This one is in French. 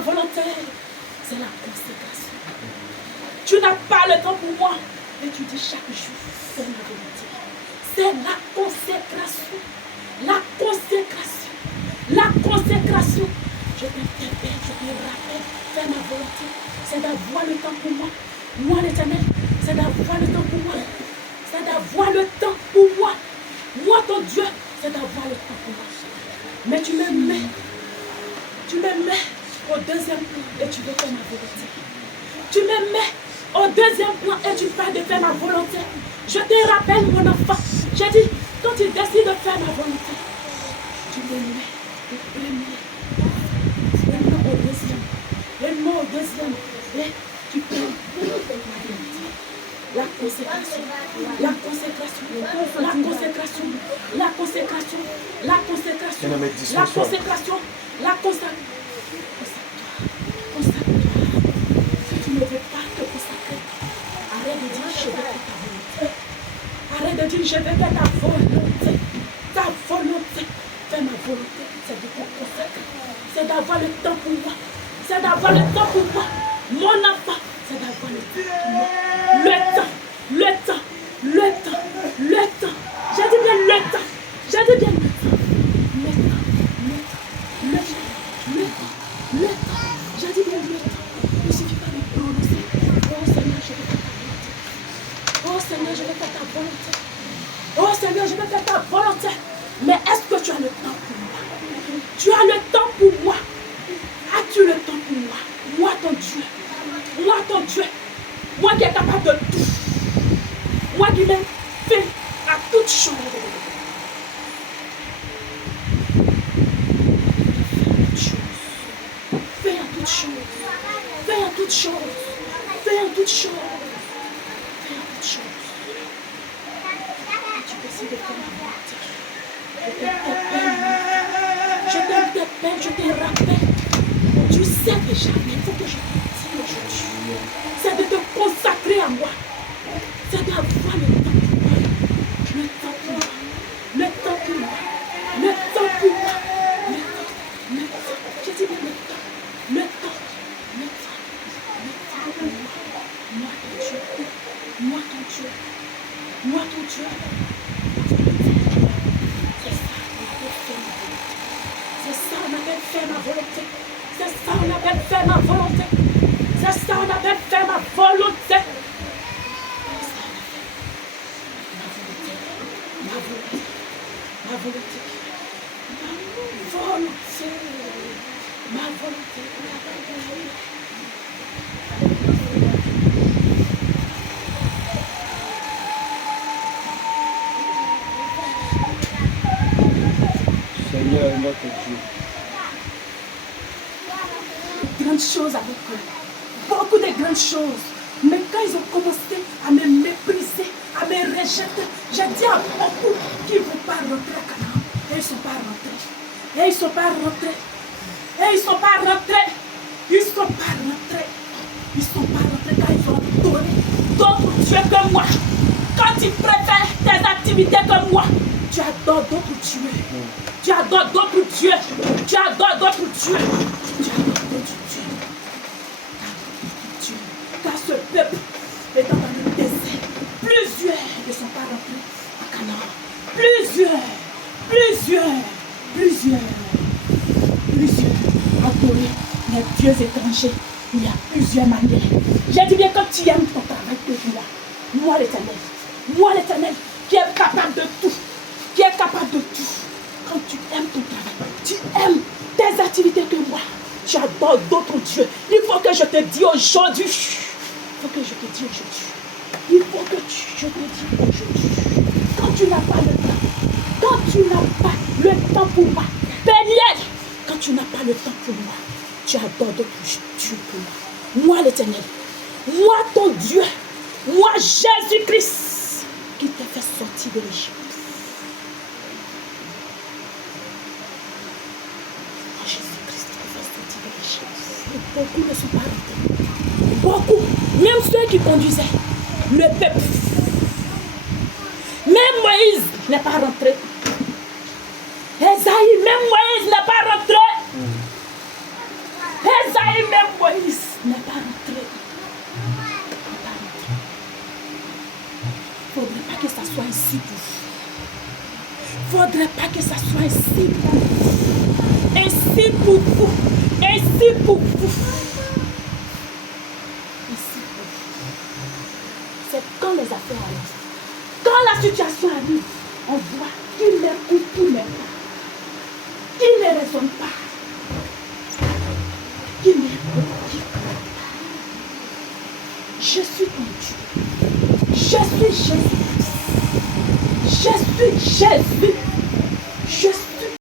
ma volonté, c'est la consécration. Tu n'as pas le temps pour moi, mais tu dis chaque jour, c'est ma volonté. C'est la consécration. La consécration. La consécration. Je t'interpelle, je te rappelle, fais ma volonté. C'est d'avoir le temps pour moi. Moi, l'Éternel, c'est d'avoir le temps pour moi. C'est d'avoir le temps pour moi. Moi, ton Dieu, c'est d'avoir le temps pour moi. Mais tu me mets au deuxième plan et tu veux faire ma volonté. Tu me mets au deuxième plan et tu parles de faire ma volonté. Je te rappelle, mon enfant, j'ai dit, quand tu décides de faire ma volonté, tu me mets au premier, au deuxième, et non au deuxième, et tu parles de ma volonté. La consécration, la consécration, la consécration, la consécration, la consécration, la consécration, la consécration. Consacre-toi. Si tu ne veux pas te consacrer, arrête de dire je vais faire ta volonté. Arrête de dire je vais faire ta volonté. Ta volonté. Fais ma volonté, c'est de te consacrer. C'est d'avoir le temps pour moi. C'est d'avoir le temps pour moi. Mon enfant, c'est d'avoir le temps pour moi. Le temps, le temps, le temps, le temps. J'ai dit bien le temps. J'ai dit bien le temps. Le temps, le temps, le temps, le temps. J'ai dit bien le temps. Il ne suffit pas de prononcer. Oh Seigneur, je vais faire ta volonté. Oh Seigneur, je vais faire ta volonté. Oh Seigneur, je vais faire ta volonté. Mais est-ce que tu as le temps pour moi? Tu as le temps pour moi. As-tu le temps pour moi? Moi ton Dieu. Moi ton Dieu. Moi qui est capable de tout. Moi qui m'ai fait à toutes choses. Fais à toutes choses. Fais à toutes choses. Fais à toutes choses. Fais à toutes choses. Tu décides de faire ma volonté. Je t'interpelle, je te rappelle. Tu sais déjà, mais il faut que je te dise aujourd'hui. C'est de te consacrer à moi. C'est d'avoir le temps pour moi. Le temps pour moi. Le temps pour moi. Le temps pour moi. Le temps. Le temps. Je dis bien le temps. Le temps. Le temps. Le temps pour moi. Moi ton Dieu. Moi ton Dieu. Moi ton Dieu. C'est ça, on appelle faire ma volonté. C'est ça, on appelle faire ma volonté. C'est ça, on appelle faire ma volonté. Ma volonté. Ma volonté. Ma volonté. Ma volonté. Seigneur, notre Dieu. Grandes choses avec eux. Beaucoup de grandes choses. Mais quand ils ont commencé à me mépriser, à me rejeter, j'ai dit à beaucoup qu'ils ne vont pas rentrer à Canaan. Et ils ne sont pas rentrés. Et ils ne sont pas rentrés. Et ils ne sont pas rentrés. Ils ne sont pas rentrés. Ils ne sont pas rentrés quand ils ont adoré d'autres dieux que moi. Quand tu préfères tes activités que moi, tu adores d'autres dieux. Tu adores d'autres dieux. Tu adores d'autres dieux. Tu adores d'autres dieux. Dieu. Car ce peuple étant dans le désert, plusieurs ne sont pas rentrés à Canaan. Plusieurs adorer les dieux étrangers. Il y a plusieurs manières. J'ai dit bien quand tu aimes ton travail que moi l'Éternel, qui est capable de tout, quand tu aimes ton travail, tu aimes tes activités que moi, tu adores d'autres dieux. Il faut que je te dise aujourd'hui. Quand tu n'as pas le temps pour moi, Périel, quand tu n'as pas le temps pour moi, tu adores d'autres dieux pour moi. Moi l'Éternel, moi ton Dieu, moi Jésus-Christ, qui t'a fait sortir de l'Égypte. Beaucoup ne sont pas rentrés. Beaucoup, même ceux qui conduisaient le peuple. Même Moïse n'est pas rentré. Esaïe, même Moïse n'est pas rentré. Esaïe, même Moïse n'est pas rentré. Il ne faudrait pas que ça soit ainsi pour vous. Il ne faudrait pas que ça soit ainsi pour vous. Ainsi pour vous. Ainsi pour vous. Ainsi pour vous. C'est quand les affaires arrivent. Quand la situation arrive, on voit qui m'écoute, qui m'aime pas. Qui ne raisonne pas. Qui m'écoute, qui ne m'aime pas. Je suis ton Dieu. Je suis Jésus. Je suis Jésus.